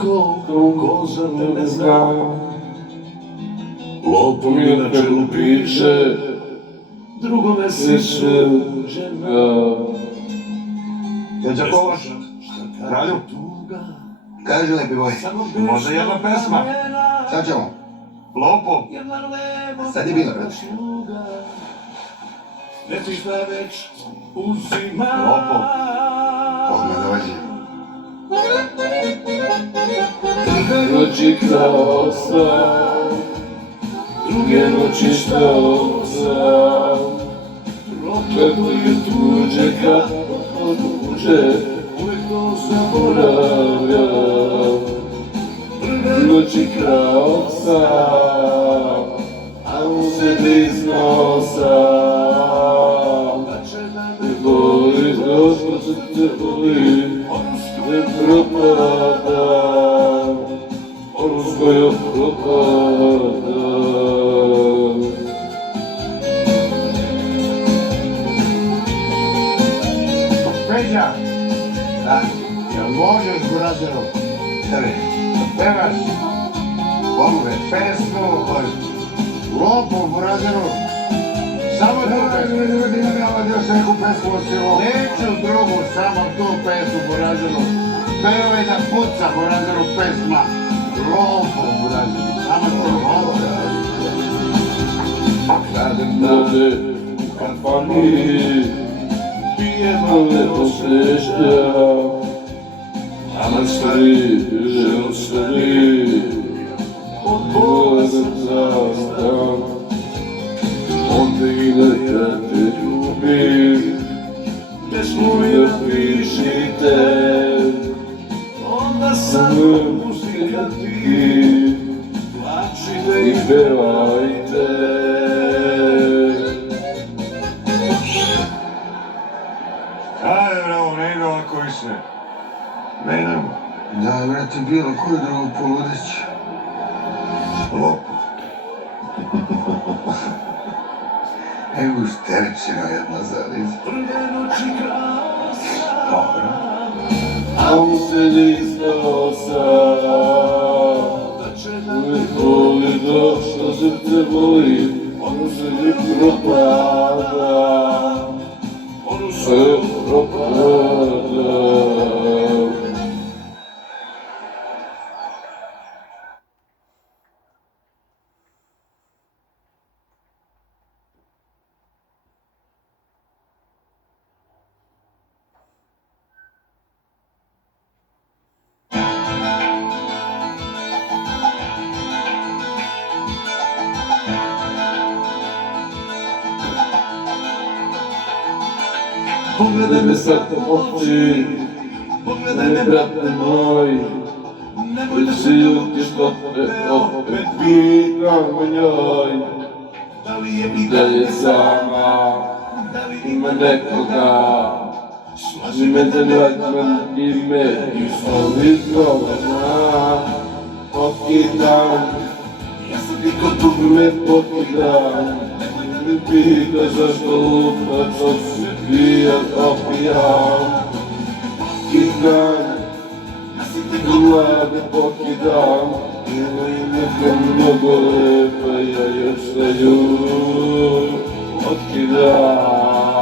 ko za tebe zna. Lopov mi na čelu piše, drugome si suđena. Jođa Kovač, kralju, kaži lepi boj, može jedna pesma? Sad ćemo. Lopov, sad je bilo, brate. Lopov, ogledođi. Noći krao sam, druge noći što sam, kako je tuđe, kako tuđe, uvijek to zaboravljam. Noći krao sam, a u sebi znao sam, ne boli, Gospod se te boli, ne propadam, onu svoju propadam. Peđa, jel možeš Burazeru, tebi, da pevaš Bogove pesmu od Lopov Burazeru? Samo tu pesmu. Ljudi, ne ovo još neku pesmu osilo. Neću drugu, samo tu pesmu Burazeru. Pevaj da puca Burazeru pesma Lopov Burazeru. Samo tu, ovo. Kradem nade u kafani, pijem ale osjećam, a na stari želostani, od bolazem zastam. Onda ide kad te ljubim, pesmu mi napišite, onda sam muzika ti, plačite i pevajte. Ajde, bravo, ne ide ovako više. Ne idemo. Da, brate, bilo koju drugu poludeć. Lopov. Evo šterčino jedna zaliza. Dobro. A u sebi znao sam, uvijek boli dok što srce boli, ono se ne propada, ono se propada. Pogledaj me sad u oči, pogledaj me brate moj, nemoj da se ljutiš što te opet pitam o njoj. Da li je sama, da li ima nekoga, slaži me da nađem ime i ovih govana. Pokidam, ja sam ti ko dugme pokidam, mi pita zašto lupac od se pijat opijam. Pokidam, ja si ti ko mlade pokidam, ima i neko mnogo lepa, ja još na nju otkidam.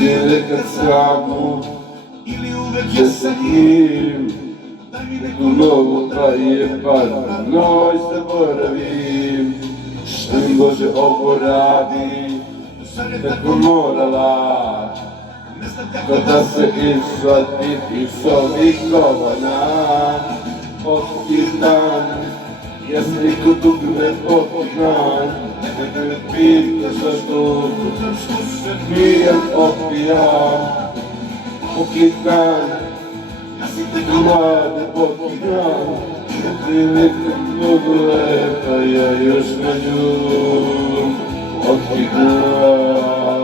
Nije nekad samu, ili uvek je sa njim, neku novu pa je par noj zaboravim. Što mi Bože ovo radi, zar je tako morala, kada se izvadi iz ovih govana. Pokidam, ja sliku dugme pokidam, nemoj da me pita zašto lutam što se pijam opijam. Pokidam, ja si tako mlade pokidam, ti neka mnogo lepa, ja još na nju otkidam.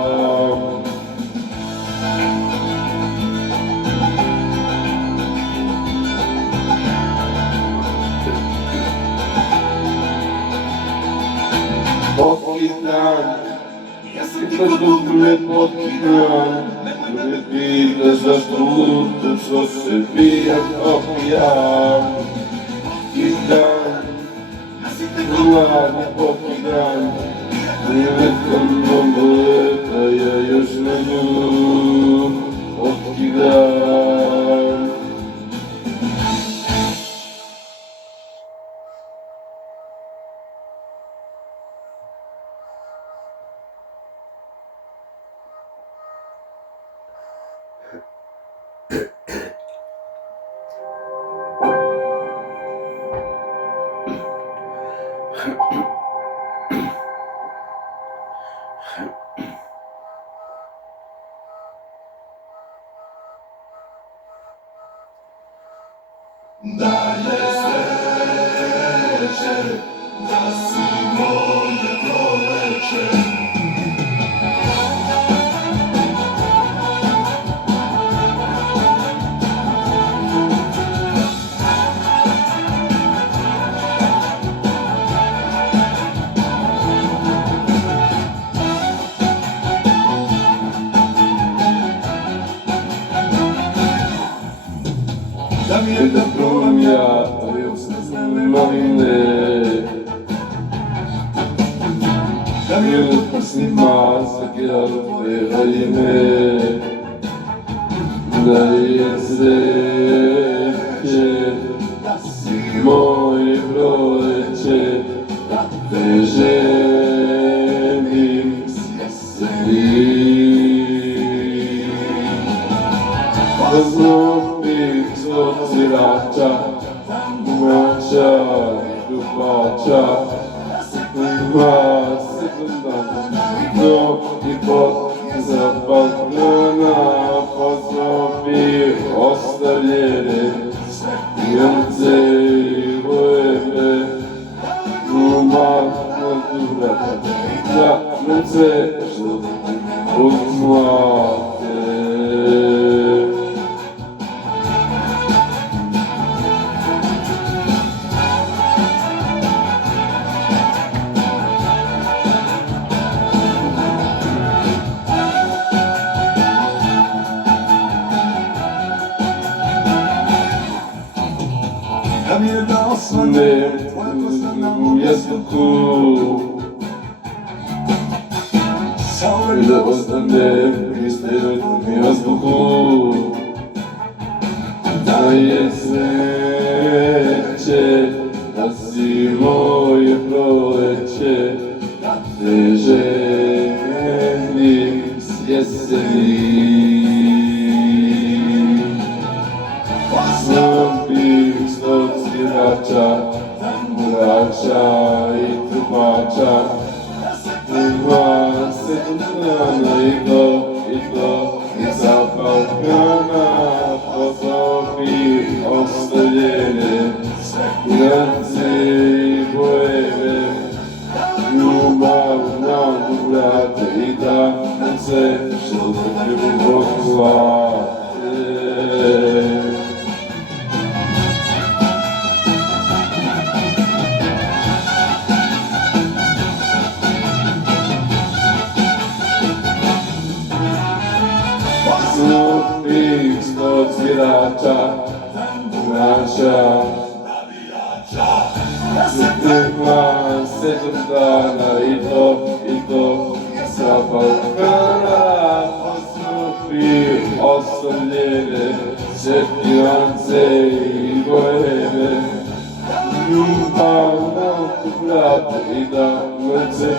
покидам, каждый ме покидам. Не пита зашто утре со се бијам опијам. Покидам, не покидам. Приветкам много лета, ја још на нju покидам. Daje sreće da si moje proleće. Da mi je da provam ja tvoje usne maline, da mi je da prsnima sakirao tvoje haljine, da je sreće da si moje proleće, da te želim s jeseni. Znopih svirača, mrača i dupača, ima sekundano i pod zapakljena, poznopi ostavljene, jance i vojeve, umarno dubrata, da nam sve što uzmate. Da mi je da osvane tvoja kosa na mom jastuku, i da ostane pristajati mi azbuku, da je sreće da si moje proleće, da te želim s jeseni. Znopih svirača, mrača i trubača, ima sekundana i zapal hrana, poznopi ostavljene, grance i bojeve, ljubav nam ubrate i da nam se što treba pohvate. Znopih svirača, mrača, ima sekundana i zapal hrana, poznopi ostavljene, čekirance i bojeve, ljubav nam ubrate i da nam se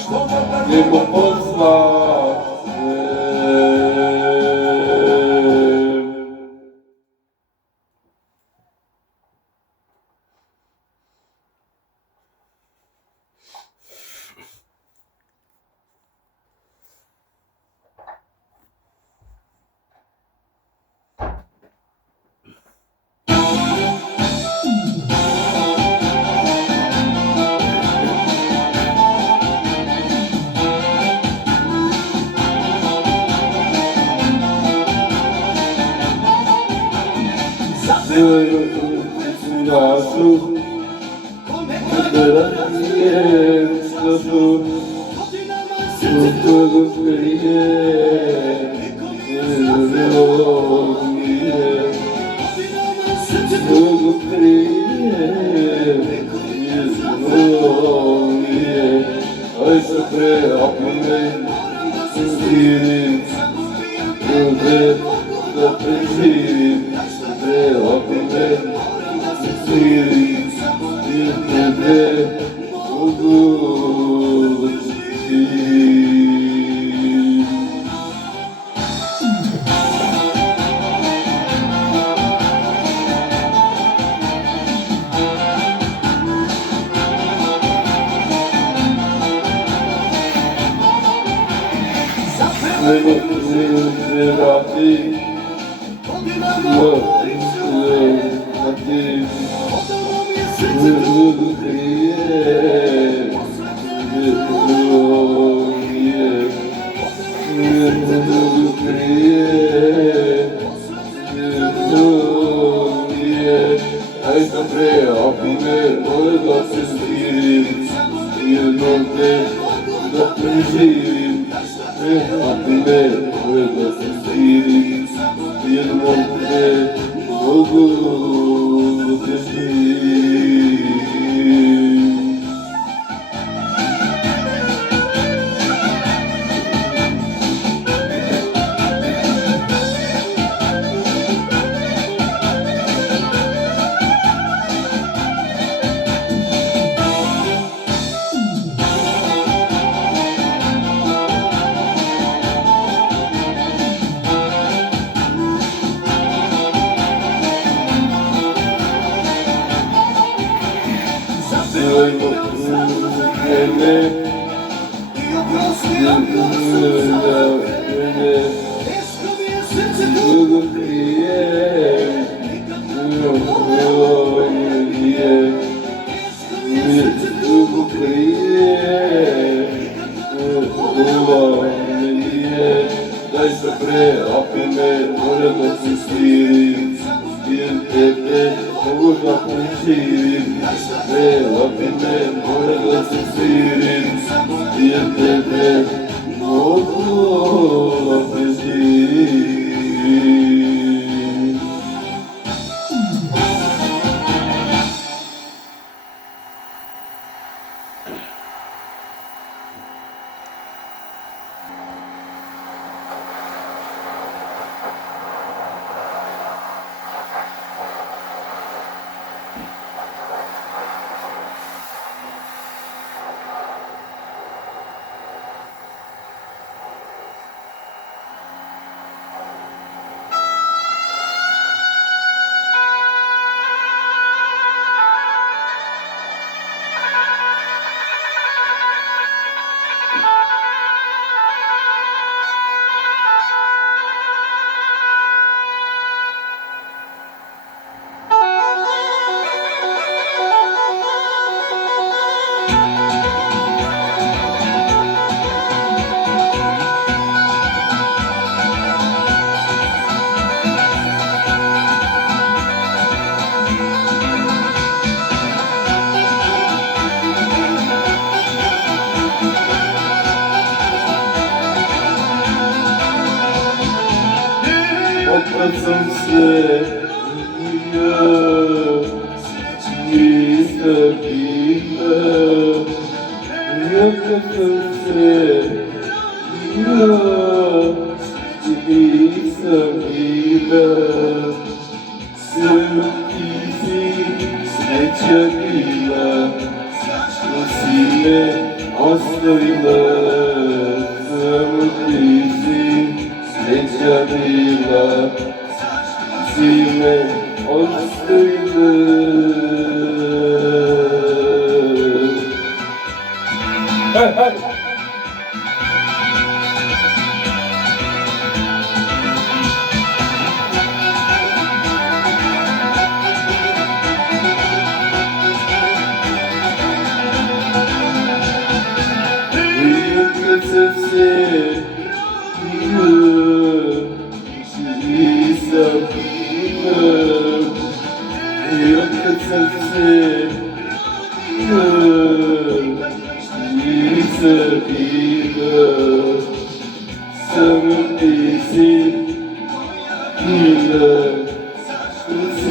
što treba pohvate. Sviraču, terapije, slažu,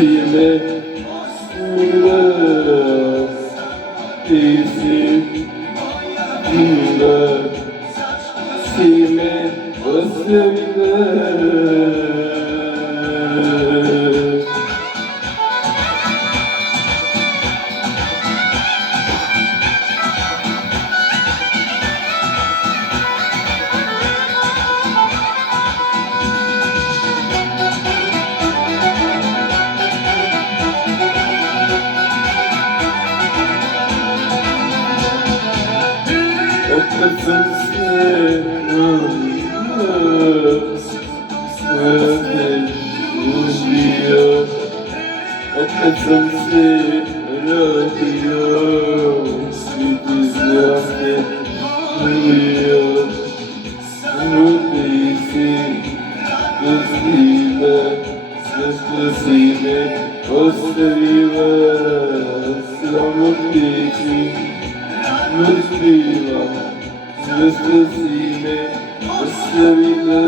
me miras, ti si miras, si me ostaviš. Otkad sam se rodio, otkad sam se rodio, svi ti zvijezde čujo, smutni si kroz zime, sve što si me ostavila, samo priči. Mrtviva, sve što si me ostavila.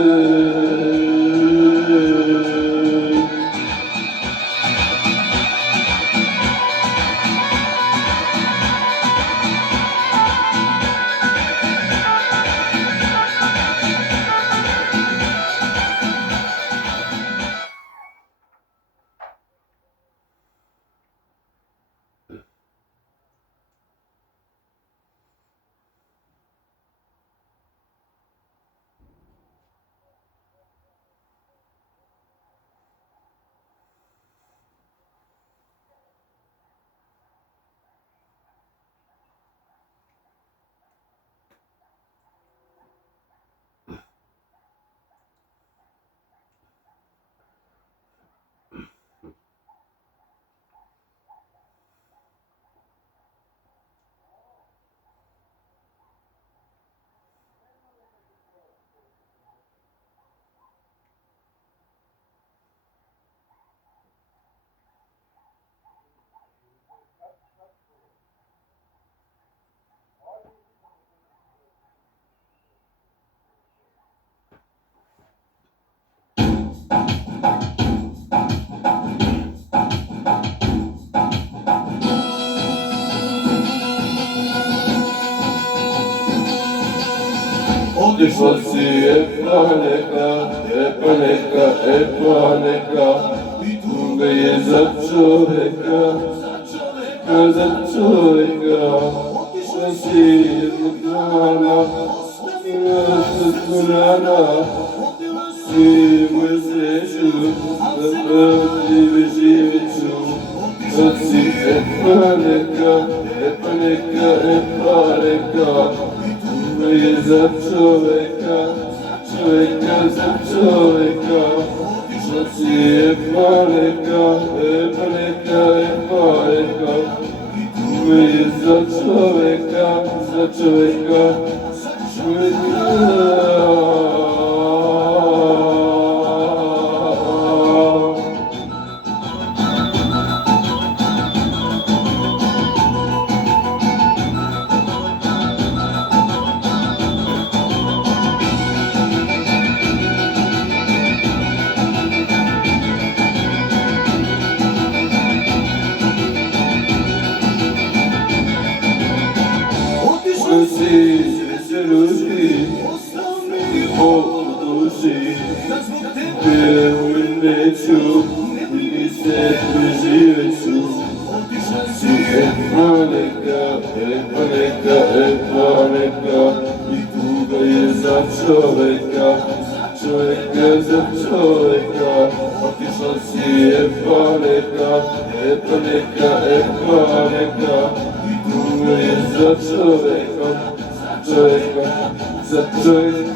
Otišla si neka, i tuga je za čoveka, za čoveka. Otišla si jednog dana, si moju sreću, da živit ću. Sad si neka, je za čoveka, za čoveka. Sad si neka, je za čoveka, za čoveka. Si se ruži, o duši, vjerujem neću, ni se preživjet ću. Si neka, i tuga je za čoveka, za čoveka. Otišla si neka, i tuga je za čoveka, za čoveka.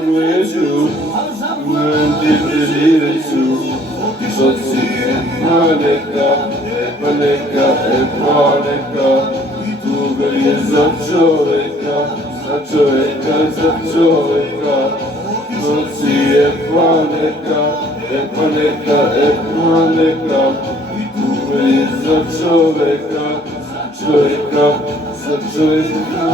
veću, ti preživeću. Što si neka, neka, tuga je za čoveka, za čoveka. Što si neka, tuga je za čoveka, za čoveka.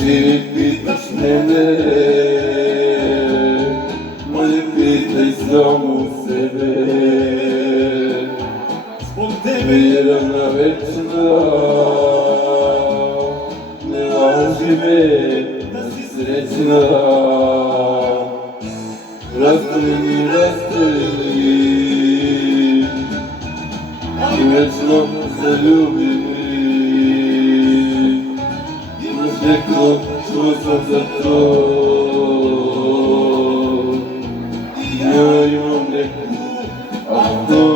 Ti pitaš mene, bolje pitaj samu sebe. Zbog tebe jedna večna, ne laži me da si srećna. Rastavljeni, ali večno zaljubljeni. Neko čuo sam za to, ja imam neku, a to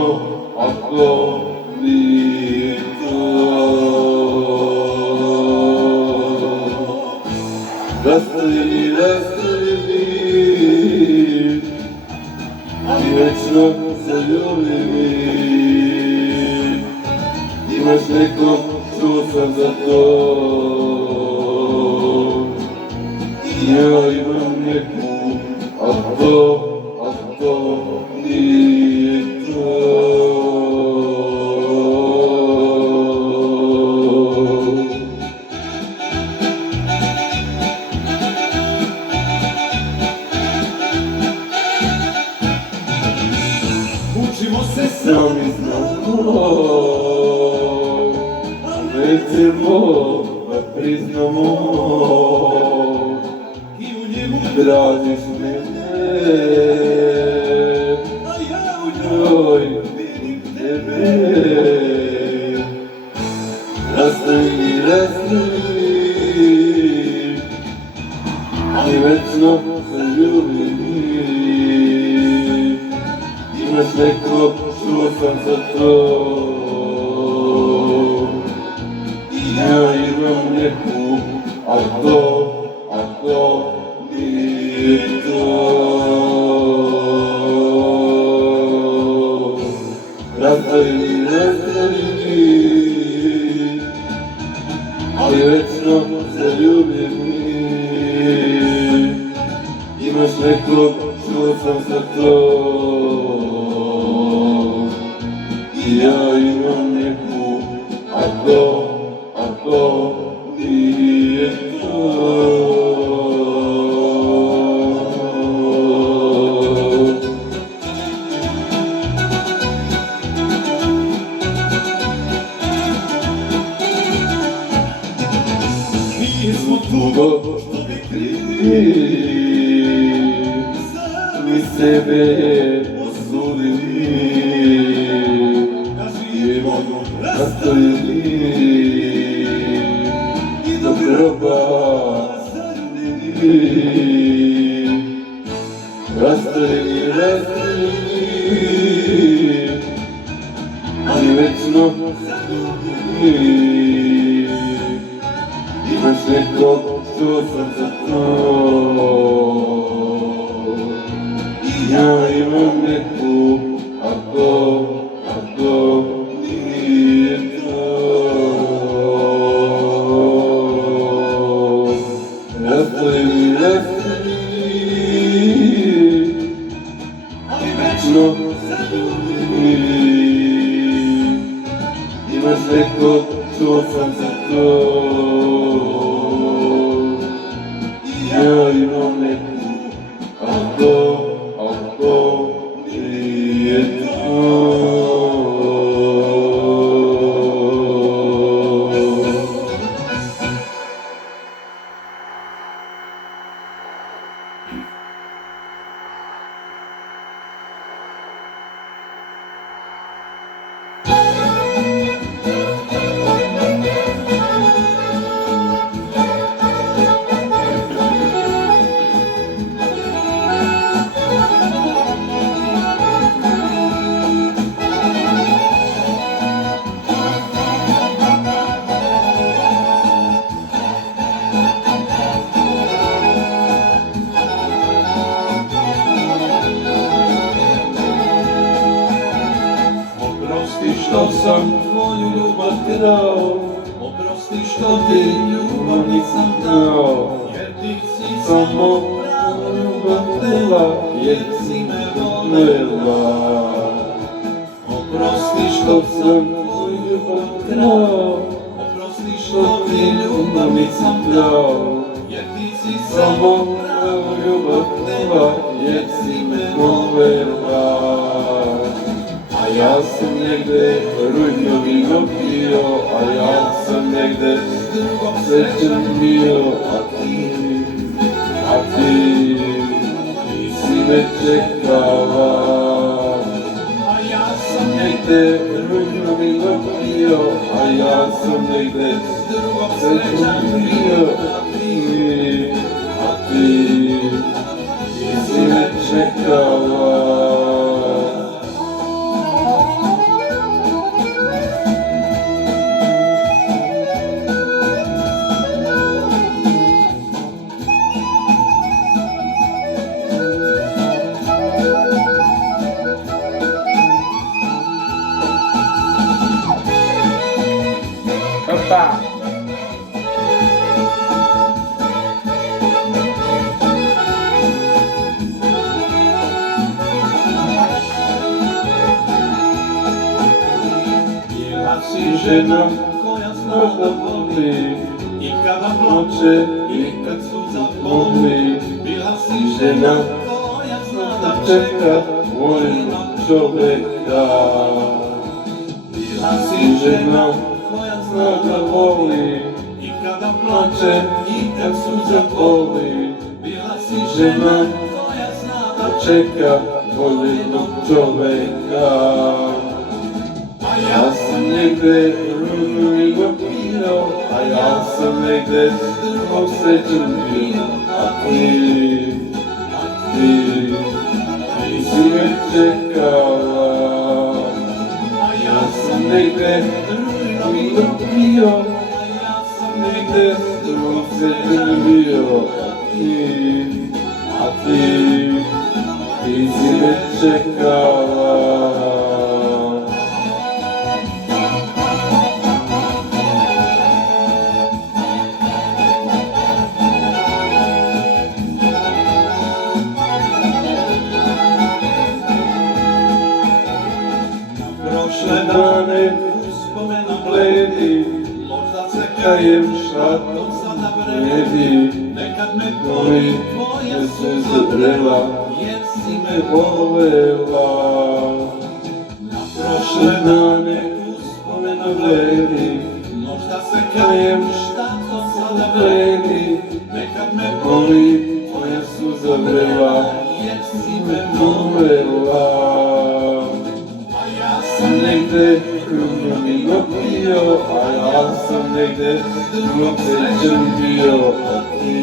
nije to. Rastavljeni, ali večno zaljubljeni. Imaš neko, čuo sam za to, ja imam neku, a to nije to. Učimo se sami znamo, nećemo da priznamo. Tražiš mene, a ja u njoj vidim tebe. Rastavljeni, ali večno zaljubljeni. Imaš neko, čuo sam za to, ja imam neku, a to nije to. Rastavljeni, ali večno zaljubljeni. Imaš neko, čuo sam za to, ja imam neku, a to nije to. Nismo dugo što bi krili, mi sebe osudili, da živimo rastavljeni i do groba zaljubljeni. Rastavljeni, ali večno zaljubljeni. Imaš neko, čuo sam za to, ja imam neku, a to nije to. Rastavljeni, ali večno zaljubljeni. Imaš neko, čuo sam za to, ja imam neku, a to nije to. što sam tvoju ljubav krao, Oprosti što ti ljubav nisam dao, jer ti si samo pravu ljubav htela, jer si me volela. Oprosti što sam tvoju ljubav krao, oprosti što ti ljubav nisam dao, jer ti si samo pravu ljubav htela, jer si me volela. A ja sam negde rujno vino pio, a ja sam negde s drugom srećan bio, a ti si me čekala. A ja sam negde rujno vino pio, a ja sam negde s drugom srećan bio, a ti si me čekala. Opa! Bila si žena koja zna da voli, i kada plače i kad suza boli. Bila si žena koja zna da čeka voljnog čoveka. Bila si žena koja zna da voli, i kada plače i kad suza boli. Bila si žena koja zna da čeka voljnog čoveka. A ja sam negde rujno vino pio, a ja sam negde s drugom srećan bio, a ti si me čekala. A ja sam negde rujno vino pio, a ja sam negde s drugom srećan bio, a ti si me čekala. Prošle dane uspomena bledi, možda se kajem šta to sada vredi. Nekad me boli tvoje suze vrela, jer si me volela. Na prošle dane uspomena bledi, možda se kajem šta to sada vredi. Nekad me boli tvoje suze vrela, jer si me volela. Negde rujno vino pio, a ja sam negde s drugom srećan bio, a ti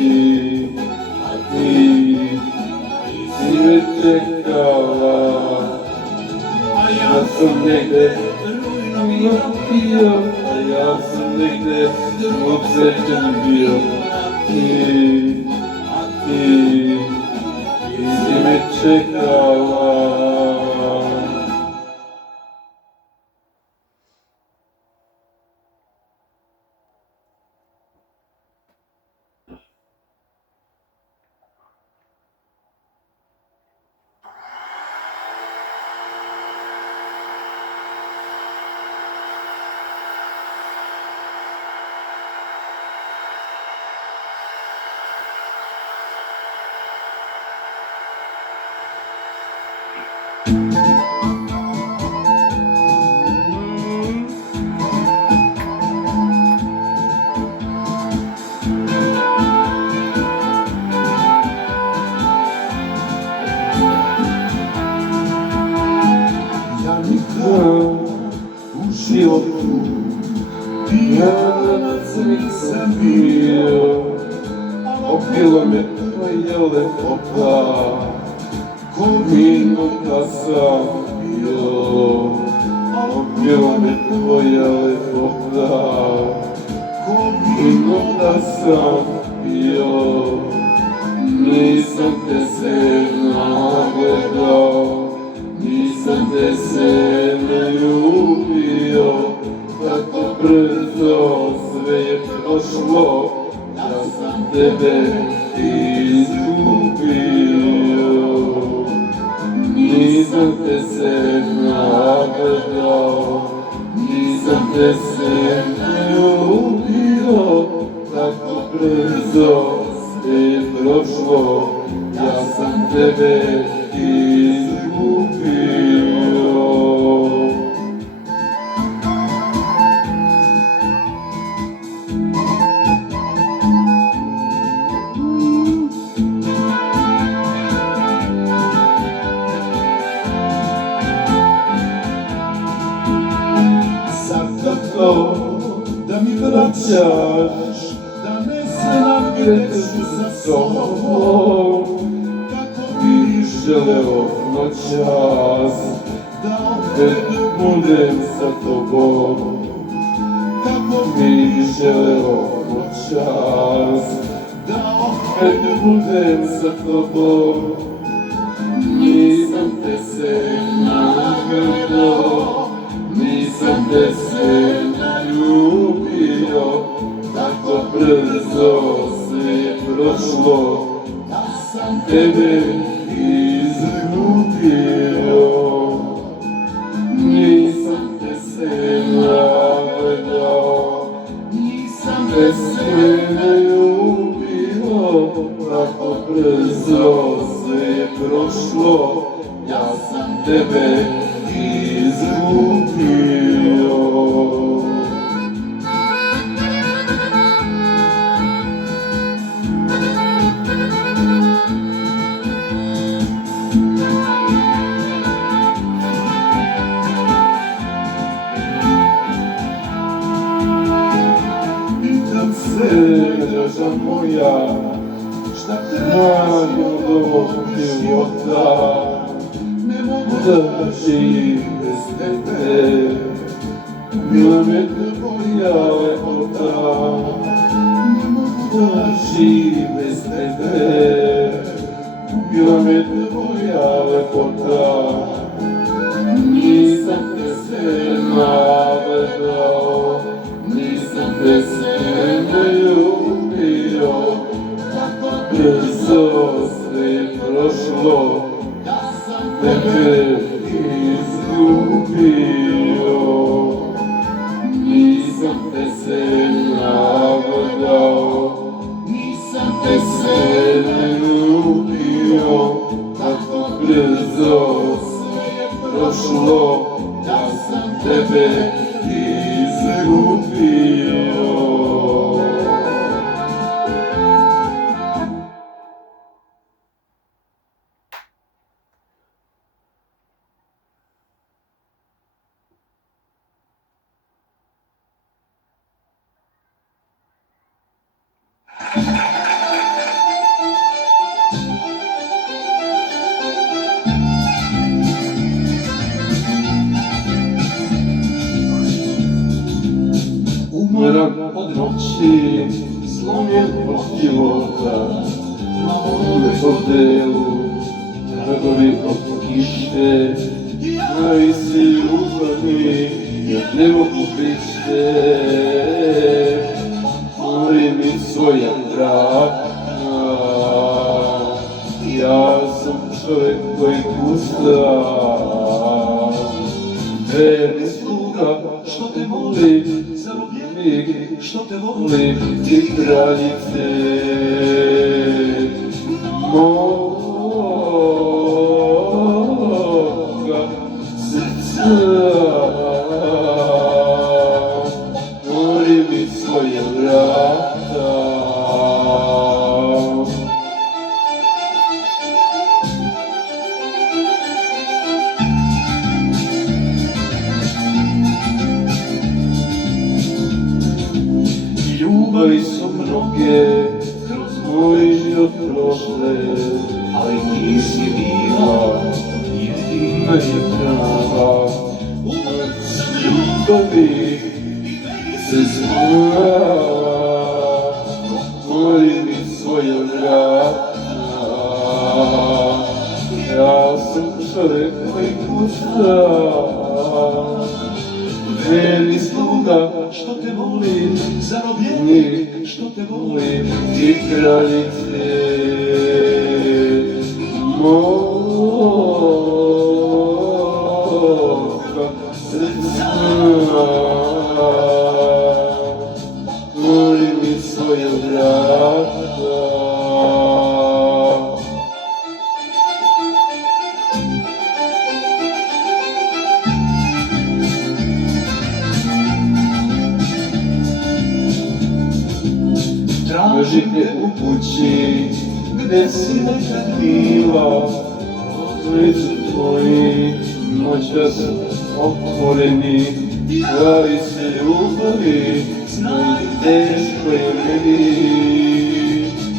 si me čekala. A ja sam negde rujno vino pio, a ja sam negde s drugom srećan bio, a ti si me čekala. U životu jadanac nisam bio, opilo me tvoje lepota, ko vino da sam bio. Opilo me tvoja lepota, ko vino da sam bio. Nisam te se nagledao, nisam te se ne ljubio. nisam te se nagledao, nisam te se ljubio, tako brzo je prošlo, ja sam tebe izgubio. Zato da mi vraćaš, da me se nagneš za sobom, kako bi Želeo noćas, da opet opet budem sa tobom. kako Bi želeo noćas, da opet opet budem sa tobom. Nisam te se nagledao, nisam te se naljubio, tako brzo sve je prošlo, da sam tebe izgubio. Nisam te se nagledao, nisam te se naljubio, tako brzo sve je prošlo, ja sam tebe izgubio. pitam se Sreća moja, šta te manje od ovog života, ne mogu da živim bez tebe. Bila me tvoja lepota, ne mogu da živim bez tebe. Bila me tvoja lepota, nisam te se nagledao, nisam te se naljubio, tako brzo sve je prošlo, ja sam tebe izgubio. Nisam te se nagledao, nisam te se naljubio, tako brzo sve je prošlo, ja sam tebe izgubio. Umoran od noći, slomljen od života, na ovome hotelu, tragovi od kiše, najsi ljubavni, jak ne mogu prište. Mori mi svoja vrata, ja sam čovjek koji pušta. Verni sluga, što te volim, zarobljenik, što te volim, ti kraljice moga srca. Mori mi svoje vrata. Ljubavi su mnoge kroz moj život prošle, ali nisi bila jedina je prava. Umrt sam ljubavi se znala, mori mi svoje vrata. Ja sam čovjek koji pušta, verni sluga, što te volim, zarobljenik, što te volim, ti kraljice moga. drži te u kući, gde si nekad bila. Licu tvoji noćas otvoreni, kraj se ljubavi, znaj teško je meni.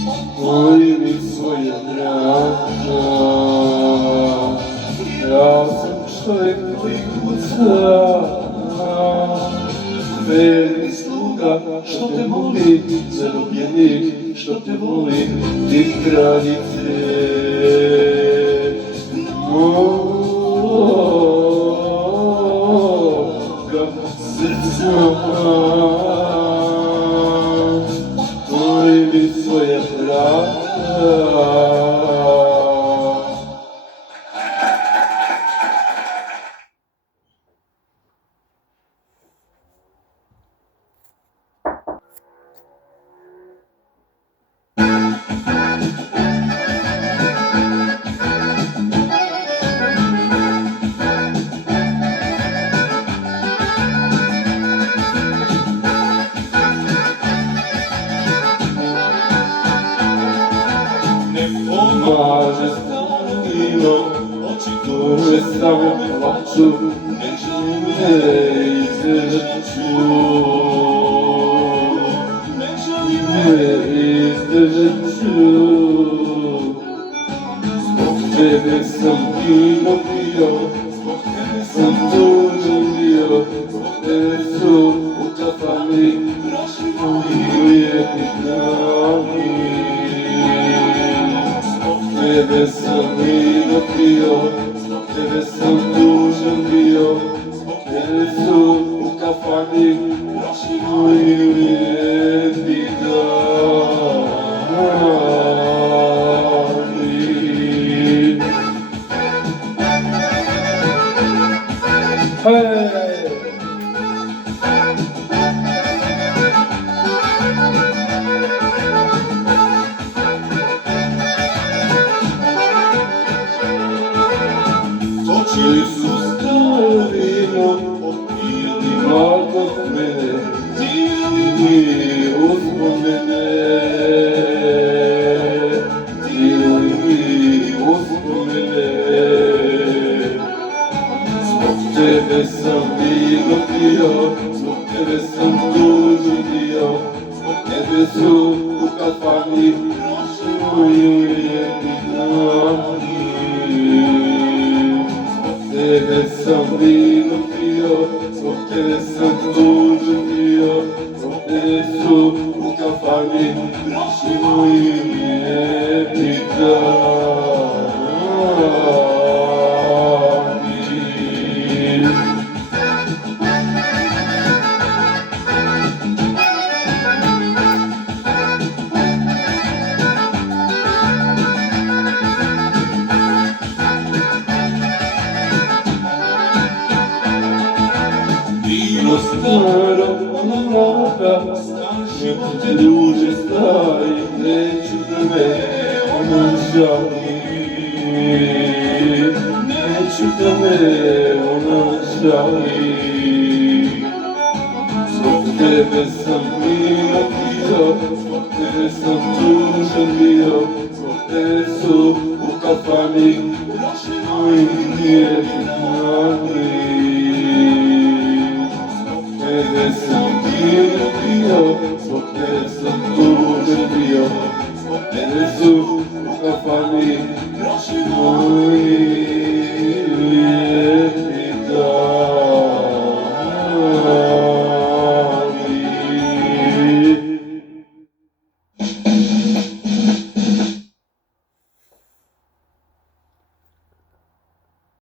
Otvori mi svoje vrata, ja sam čovjek koji kuca. Verni sluga, što te voli, zarobljenik, što te voli, ti kraljice. Srca, otvori mi svoje vrata. Pomaže staro vino, oči koje samo plaču, neće me izdržću. Neće me izdržću. Zbog tebe sam vino pio, zbog tebe sam tužan bio, zbog tebe su u kafani prošli moji ujebni dani. Tebe sam vino pio, zbog tebe sam tužan bio, zbog tebe su u kafani prošli moji lijepni dani. Točili su staro vino, opijali malo od mene, dijeli mi uspomene. Dijeli mi uspomene. Zbog tebe sam vino pio, zbog tebe sam tužan bio, zbog tebe su u kafani prošli moji ujebni dani. Tebe sam vino pio, zbog tebe sam tužan bio, zbog tebe su u kafani prošli moji lijepni dani. Vino staro, ona vrata, stan život druže stari, neću da me ona žali. Neću da me ona žali. Zbog tebe sam vino pio, zbog tebe sam tužan bio, zbog tebe su u kafani prošli moji lijepni dani. Tebe sam vino pio, zbog tebe sam tužan bio, zbog tebe su